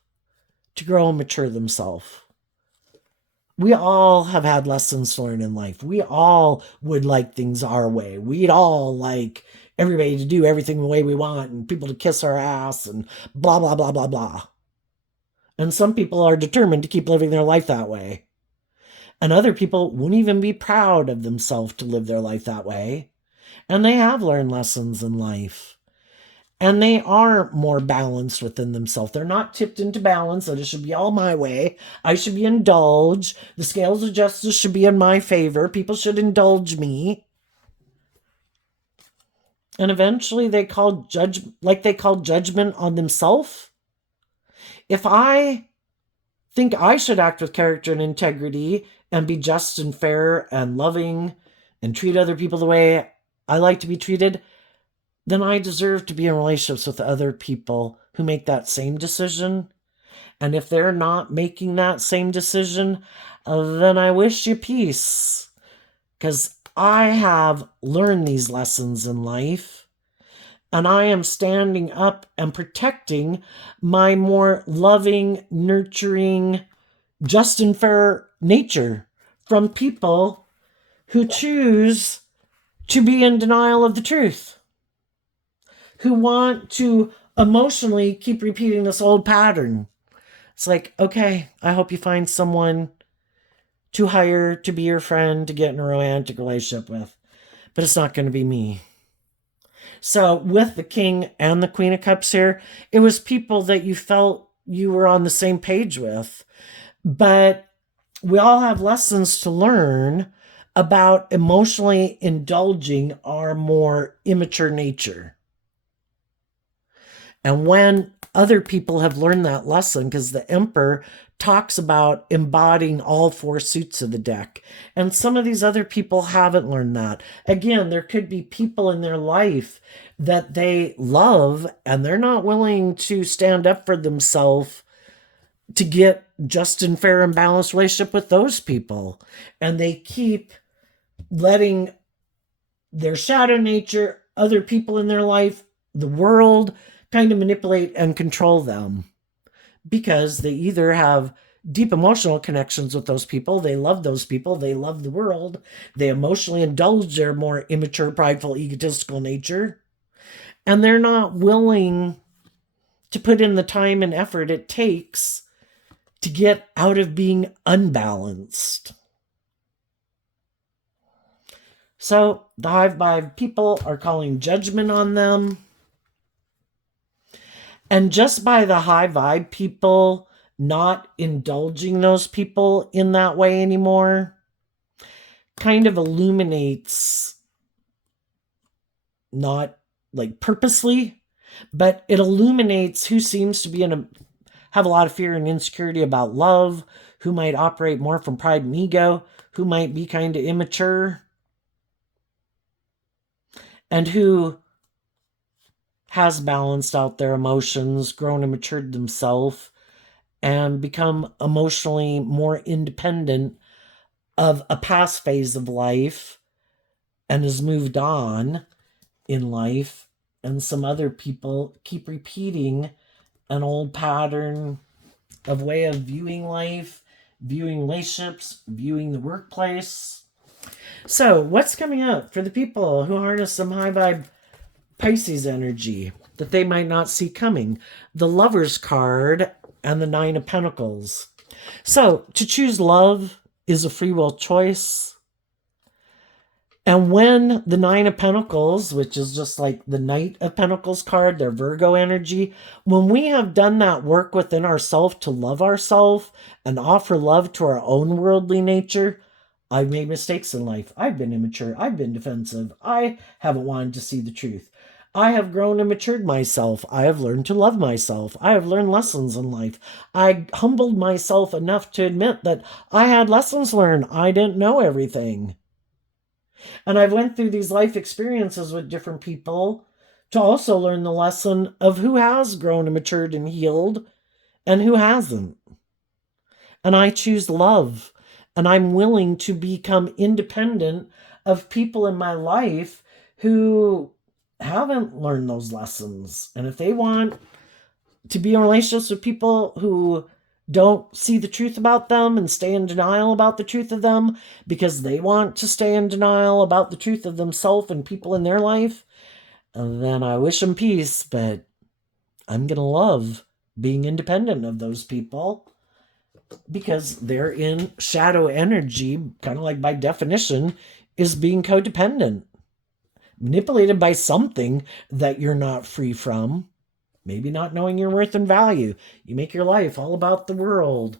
to grow and mature themselves. We all have had lessons to learn in life. We all would like things our way. We'd all like everybody to do everything the way we want and people to kiss our ass and blah, blah, blah, blah, blah. And some people are determined to keep living their life that way. And other people won't even be proud of themselves to live their life that way. And they have learned lessons in life. And they are more balanced within themselves. They're not tipped into balance, that it should be all my way. I should be indulged. The scales of justice should be in my favor. People should indulge me. And eventually they call judgment on themselves. If I think I should act with character and integrity and be just and fair and loving and treat other people the way I like to be treated, then I deserve to be in relationships with other people who make that same decision. And if they're not making that same decision, then I wish you peace. Because I have learned these lessons in life. And I am standing up and protecting my more loving, nurturing, just and fair nature from people who choose to be in denial of the truth, who want to emotionally keep repeating this old pattern. It's like, okay, I hope you find someone to hire to be your friend, to get in a romantic relationship with, but it's not going to be me. So with the King and the Queen of Cups here, it was people that you felt you were on the same page with. But we all have lessons to learn about emotionally indulging our more immature nature. And when other people have learned that lesson, because the Emperor talks about embodying all four suits of the deck. And some of these other people haven't learned that. Again, there could be people in their life that they love and they're not willing to stand up for themselves to get just and fair and balanced relationship with those people. And they keep letting their shadow nature, other people in their life, the world, kind of manipulate and control them. Because they either have deep emotional connections with those people, they love those people, they love the world, they emotionally indulge their more immature, prideful, egotistical nature, and they're not willing to put in the time and effort it takes to get out of being unbalanced. So the Hive Vibe people are calling judgment on them. And just by the high vibe people not indulging those people in that way anymore kind of illuminates, not like purposely, but it illuminates who seems to be have a lot of fear and insecurity about love, who might operate more from pride and ego, who might be kind of immature, and who has balanced out their emotions, grown and matured themselves, and become emotionally more independent of a past phase of life and has moved on in life. And some other people keep repeating an old pattern of way of viewing life, viewing relationships, viewing the workplace. So what's coming up for the people who harness some high vibe Pisces energy that they might not see coming. The Lover's card and the Nine of Pentacles. So to choose love is a free will choice. And when the Nine of Pentacles, which is just like the Knight of Pentacles card, their Virgo energy, when we have done that work within ourselves to love ourselves and offer love to our own worldly nature, I've made mistakes in life. I've been immature. I've been defensive. I haven't wanted to see the truth. I have grown and matured myself. I have learned to love myself. I have learned lessons in life. I humbled myself enough to admit that I had lessons learned. I didn't know everything. And I've went through these life experiences with different people to also learn the lesson of who has grown and matured and healed and who hasn't. And I choose love. And I'm willing to become independent of people in my life who haven't learned those lessons. And if they want to be in relationships with people who don't see the truth about them and stay in denial about the truth of them because they want to stay in denial about the truth of themselves and people in their life, then I wish them peace, but I'm going to love being independent of those people because they're in shadow energy, kind of like by definition, is being codependent, manipulated by something that you're not free from. Maybe not knowing your worth and value. You make your life all about the world.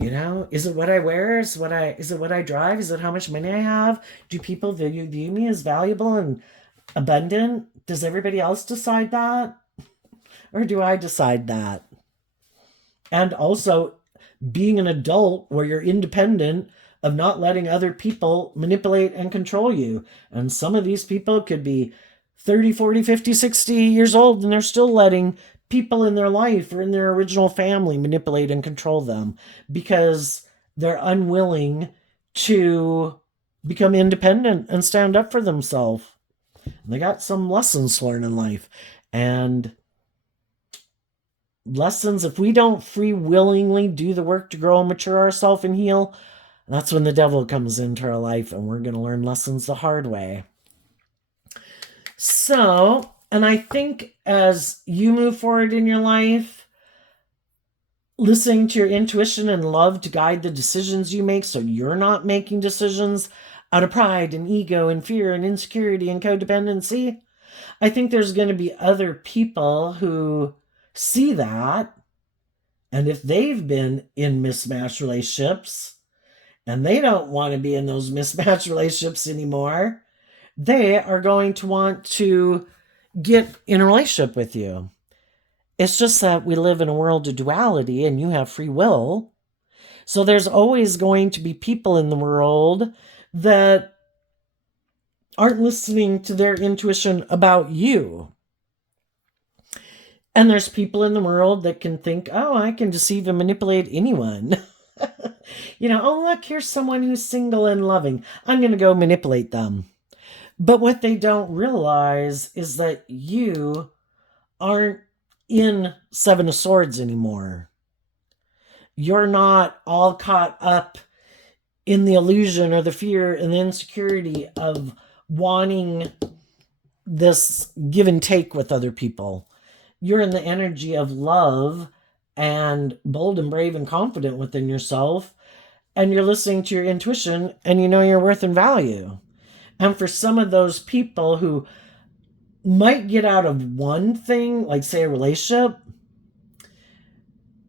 You know, is it what I wear? Is it what I drive? Is it how much money I have? Do people view me as valuable and abundant? Does everybody else decide that? Or do I decide that? And also being an adult where you're independent of not letting other people manipulate and control you. And some of these people could be 30, 40, 50, 60 years old, and they're still letting people in their life or in their original family manipulate and control them because they're unwilling to become independent and stand up for themselves. They got some lessons to learn in life. And lessons, if we don't free willingly do the work to grow and mature ourselves and heal, that's when the devil comes into our life and we're going to learn lessons the hard way. So, and I think as you move forward in your life, listening to your intuition and love to guide the decisions you make so you're not making decisions out of pride and ego and fear and insecurity and codependency, I think there's going to be other people who see that. And if they've been in mismatched relationships and they don't want to be in those mismatched relationships anymore, they are going to want to get in a relationship with you. It's just that we live in a world of duality and you have free will. So there's always going to be people in the world that aren't listening to their intuition about you. And there's people in the world that can think, oh, I can deceive and manipulate anyone. You know, oh, look, here's someone who's single and loving. I'm going to go manipulate them. But what they don't realize is that you aren't in Seven of Swords anymore. You're not all caught up in the illusion or the fear and the insecurity of wanting this give and take with other people. You're in the energy of love and bold and brave and confident within yourself. And you're listening to your intuition and you know your worth and value. And for some of those people who might get out of one thing, like say a relationship,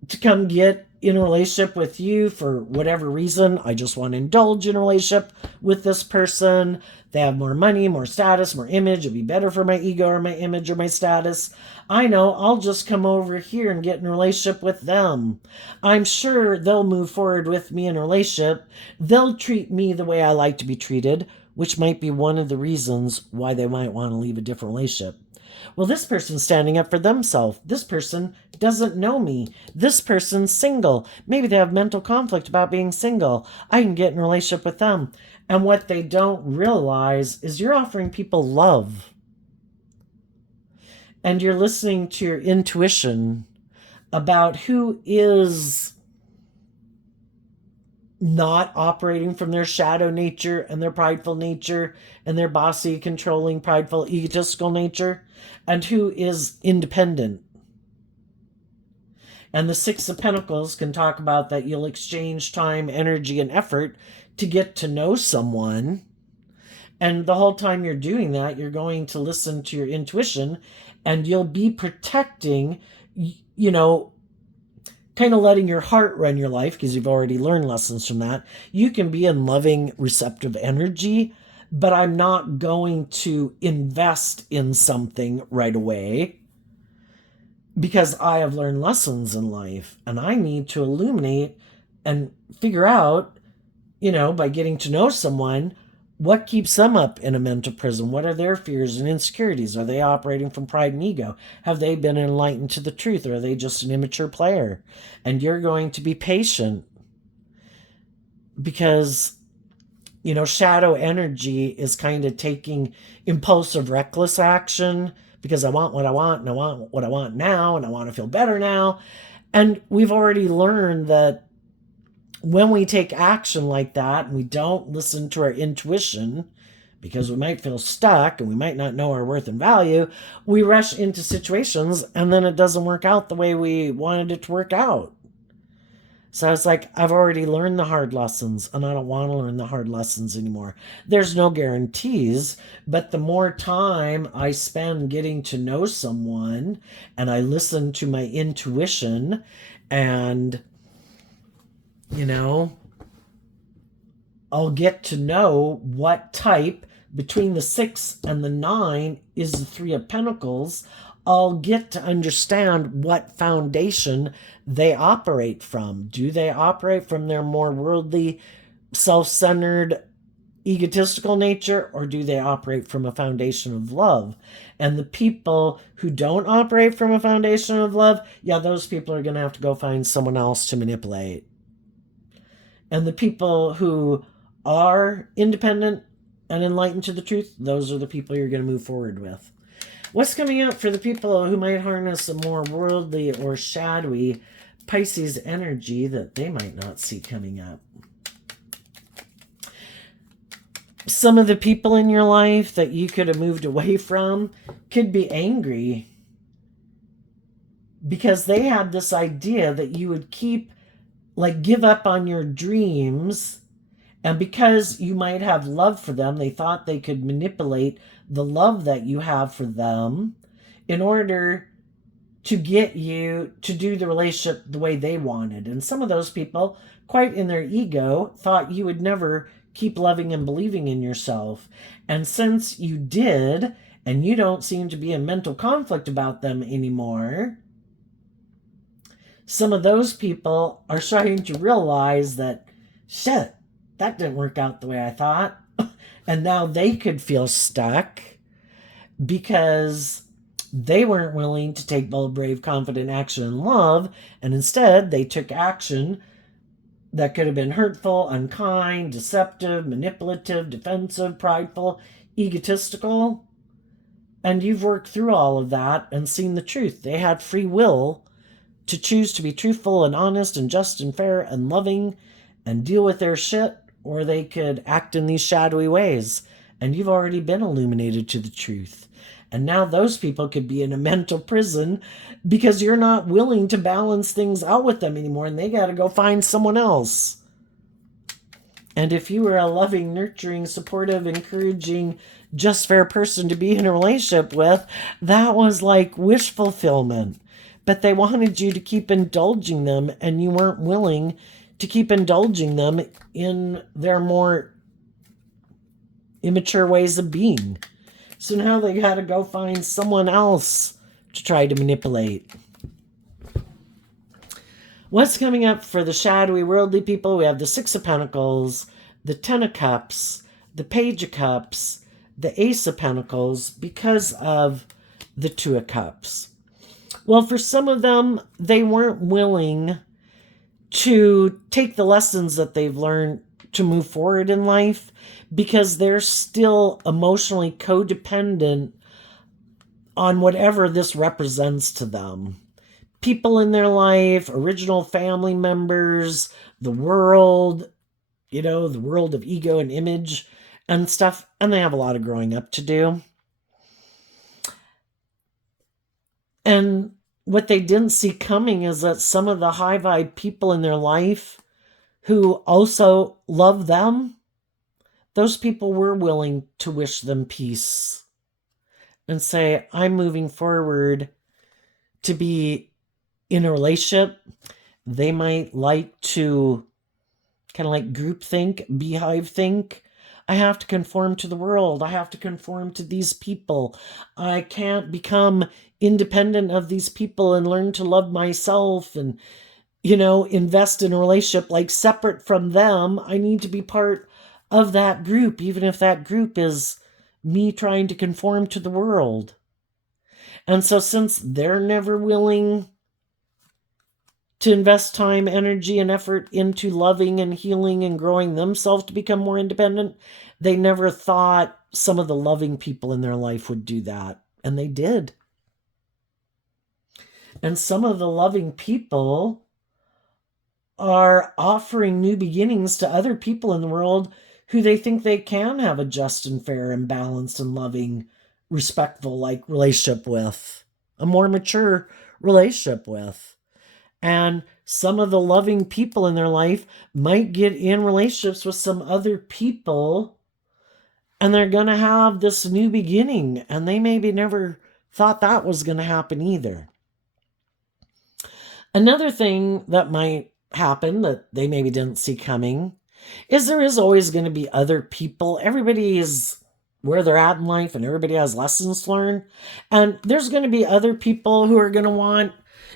to come get in a relationship with you for whatever reason, I just want to indulge in a relationship with this person. They have more money, more status, more image. It'd be better for my ego or my image or my status. I know, I'll just come over here and get in a relationship with them. I'm sure they'll move forward with me in a relationship. They'll treat me the way I like to be treated, which might be one of the reasons why they might want to leave a different relationship. Well, this person's standing up for themselves. This person doesn't know me. This person's single. Maybe they have mental conflict about being single. I can get in a relationship with them. And what they don't realize is you're offering people love. And you're listening to your intuition about who is not operating from their shadow nature and their prideful nature and their bossy, controlling, prideful, egotistical nature, and who is independent. And the Six of Pentacles can talk about that you'll exchange time, energy, and effort to get to know someone. And the whole time you're doing that, you're going to listen to your intuition, and you'll be protecting, kind of letting your heart run your life, because you've already learned lessons from that. You can be in loving, receptive energy, but I'm not going to invest in something right away because I have learned lessons in life, and I need to illuminate and figure out, by getting to know someone, what keeps them up in a mental prison? What are their fears and insecurities? Are they operating from pride and ego? Have they been enlightened to the truth, or are they just an immature player? And you're going to be patient because, shadow energy is kind of taking impulsive, reckless action because I want what I want, and I want what I want now, and I want to feel better now. And we've already learned that when we take action like that and we don't listen to our intuition, because we might feel stuck and we might not know our worth and value, we rush into situations and then it doesn't work out the way we wanted it to work out. So it's like, I've already learned the hard lessons and I don't want to learn the hard lessons anymore. There's no guarantees, but the more time I spend getting to know someone and I listen to my intuition and I'll get to know what type between the 6 and the 9 is the 3 of Pentacles. I'll get to understand what foundation they operate from. Do they operate from their more worldly, self-centered, egotistical nature, or do they operate from a foundation of love? And the people who don't operate from a foundation of love, those people are going to have to go find someone else to manipulate. And the people who are independent and enlightened to the truth, those are the people you're going to move forward with. What's coming up for the people who might harness a more worldly or shadowy Pisces energy that they might not see coming up? Some of the people in your life that you could have moved away from could be angry because they had this idea that you would give up on your dreams, and because you might have love for them, they thought they could manipulate the love that you have for them in order to get you to do the relationship the way they wanted. And some of those people, quite in their ego, thought you would never keep loving and believing in yourself. And since you did, and you don't seem to be in mental conflict about them anymore, some of those people are starting to realize that, shit, that didn't work out the way I thought. And now they could feel stuck because they weren't willing to take bold, brave, confident action in love. And instead, they took action that could have been hurtful, unkind, deceptive, manipulative, defensive, prideful, egotistical. And you've worked through all of that and seen the truth. They had free will to choose to be truthful and honest and just and fair and loving and deal with their shit, or they could act in these shadowy ways. And you've already been illuminated to the truth. And now those people could be in a mental prison because you're not willing to balance things out with them anymore, and they got to go find someone else. And if you were a loving, nurturing, supportive, encouraging, just fair person to be in a relationship with, that was like wish fulfillment. But they wanted you to keep indulging them, and you weren't willing to keep indulging them in their more immature ways of being. So now they got to go find someone else to try to manipulate. What's coming up for the shadowy, worldly people? We have the 6 of Pentacles, the 10 of Cups, the Page of Cups, the Ace of Pentacles, because of the 2 of Cups. Well, for some of them, they weren't willing to take the lessons that they've learned to move forward in life because they're still emotionally codependent on whatever this represents to them. People in their life, original family members, the world, the world of ego and image and stuff, and they have a lot of growing up to do. And what they didn't see coming is that some of the high vibe people in their life who also love them, those people were willing to wish them peace and say, I'm moving forward to be in a relationship. They might like to kind of like group think, beehive think. I have to conform to the world. I have to conform to these people. I can't become independent of these people and learn to love myself and, invest in a relationship like separate from them. I need to be part of that group, even if that group is me trying to conform to the world. And so since they're never willing to invest time, energy, and effort into loving and healing and growing themselves to become more independent, they never thought some of the loving people in their life would do that. And they did. And some of the loving people are offering new beginnings to other people in the world who they think they can have a just and fair and balanced and loving, respectful relationship with, a more mature relationship with. And some of the loving people in their life might get in relationships with some other people, and they're going to have this new beginning, and they maybe never thought that was going to happen either. Another thing that might happen that they maybe didn't see coming is there is always going to be other people. Everybody is where they're at in life, and everybody has lessons to learn. And there's going to be other people who are going to want,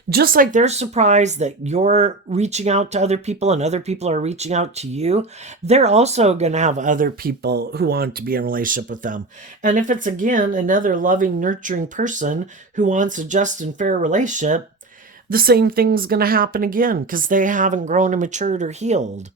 just like they're surprised that you're reaching out to other people and other people are reaching out to you, they're also going to have other people who want to be in a relationship with them. And if it's, again, another loving, nurturing person who wants a just and fair relationship, the same thing's going to happen again because they haven't grown and matured or healed.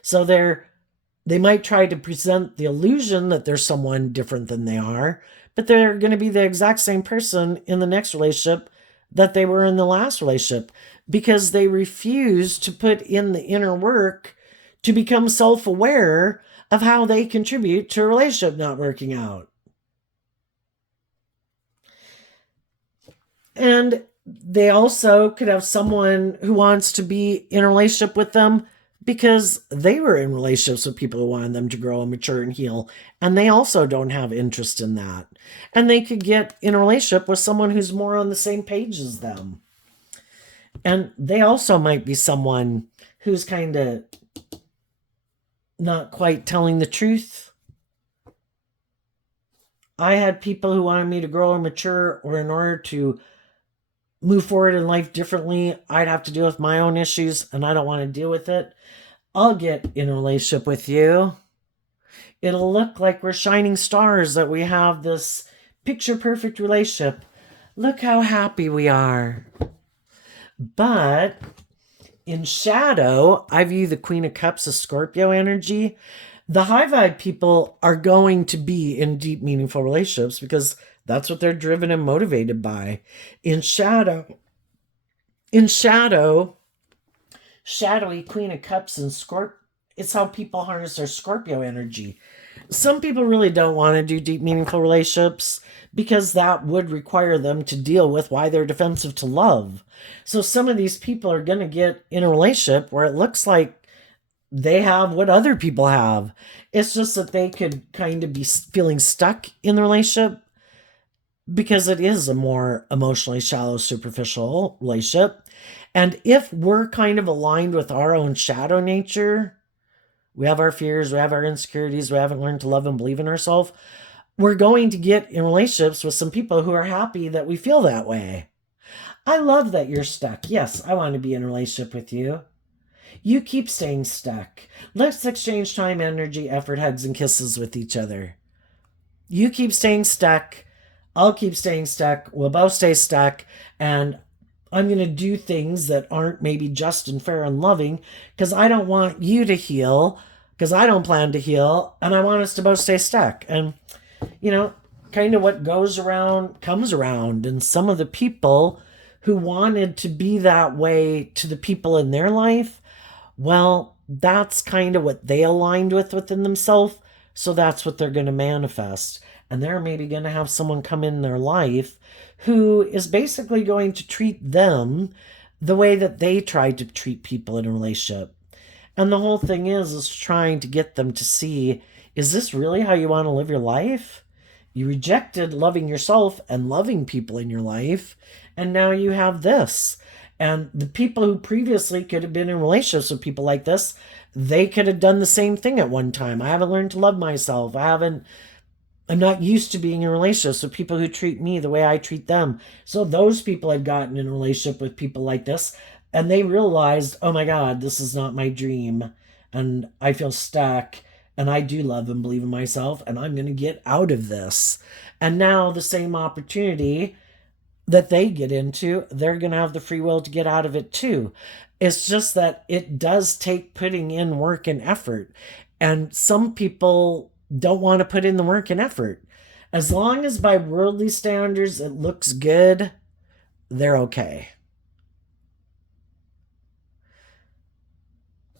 So they might try to present the illusion that there's someone different than they are, but they're going to be the exact same person in the next relationship that they were in the last relationship because they refuse to put in the inner work to become self-aware of how they contribute to a relationship not working out. And they also could have someone who wants to be in a relationship with them because they were in relationships with people who wanted them to grow and mature and heal, and they also don't have interest in that. And they could get in a relationship with someone who's more on the same page as them. And they also might be someone who's kind of not quite telling the truth. I had people who wanted me to grow and mature, or in order to move forward in life differently, I'd have to deal with my own issues, and I don't want to deal with it. I'll get in a relationship with you. It'll look like we're shining stars, that we have this picture-perfect relationship. Look how happy we are. But in shadow, I view the Queen of Cups as Scorpio energy. The high vibe people are going to be in deep, meaningful relationships because that's what they're driven and motivated by. In shadow, shadowy Queen of Cups and Scorpio, it's how people harness their Scorpio energy. Some people really don't want to do deep, meaningful relationships because that would require them to deal with why they're defensive to love. So some of these people are going to get in a relationship where it looks like they have what other people have. It's just that they could kind of be feeling stuck in the relationship because it is a more emotionally shallow, superficial relationship. And if we're kind of aligned with our own shadow nature, we have our fears, we have our insecurities, we haven't learned to love and believe in ourselves, we're going to get in relationships with some people who are happy that we feel that way. I love that you're stuck. Yes, I want to be in a relationship with you. You keep staying stuck. Let's exchange time, energy, effort, hugs, and kisses with each other. You keep staying stuck. I'll keep staying stuck. We'll both stay stuck. And I'm going to do things that aren't maybe just and fair and loving because I don't want you to heal, because I don't plan to heal, and I want us to both stay stuck. And, kind of what goes around comes around. And some of the people who wanted to be that way to the people in their life, well, that's kind of what they aligned with within themselves. So that's what they're going to manifest. And they're maybe going to have someone come in their life who is basically going to treat them the way that they tried to treat people in a relationship. And the whole thing is trying to get them to see, is this really how you want to live your life? You rejected loving yourself and loving people in your life, and now you have this. And the people who previously could have been in relationships with people like this, they could have done the same thing at one time. I haven't learned to love myself. I'm not used to being in relationships with people who treat me the way I treat them. So those people had gotten in a relationship with people like this, and they realized, oh my God, this is not my dream. And I feel stuck, and I do love and believe in myself, and I'm going to get out of this. And now the same opportunity that they get into, they're going to have the free will to get out of it too. It's just that it does take putting in work and effort. And some people don't want to put in the work and effort. As long as by worldly standards it looks good, they're okay.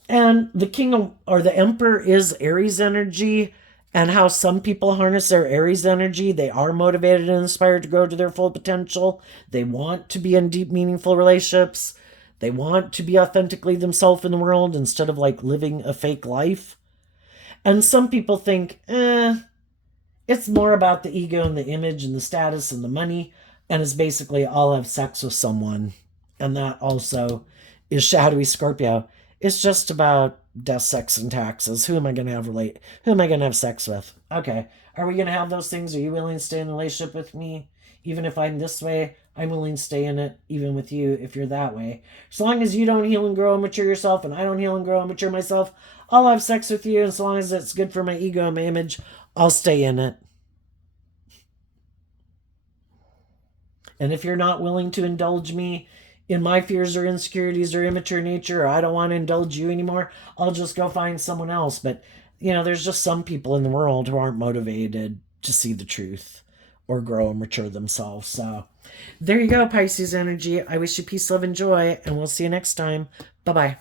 And the king or the emperor is Aries energy, and how some people harness their Aries energy. They are motivated and inspired to grow to their full potential. They want to be in deep, meaningful relationships. They want to be authentically themselves in the world instead of like living a fake life. And some people think, it's more about the ego and the image and the status and the money. And it's basically, I'll have sex with someone. And that also is shadowy Scorpio. It's just about death, sex, and taxes. Who am I going to have sex with? Okay. Are we going to have those things? Are you willing to stay in a relationship with me? Even if I'm this way, I'm willing to stay in it, even with you, if you're that way. As long as you don't heal and grow and mature yourself, and I don't heal and grow and mature myself, I'll have sex with you. As long as it's good for my ego and my image, I'll stay in it. And if you're not willing to indulge me in my fears or insecurities or immature nature, or I don't want to indulge you anymore, I'll just go find someone else. But, there's just some people in the world who aren't motivated to see the truth or grow and mature themselves. So there you go, Pisces energy. I wish you peace, love, and joy, and we'll see you next time. Bye-bye.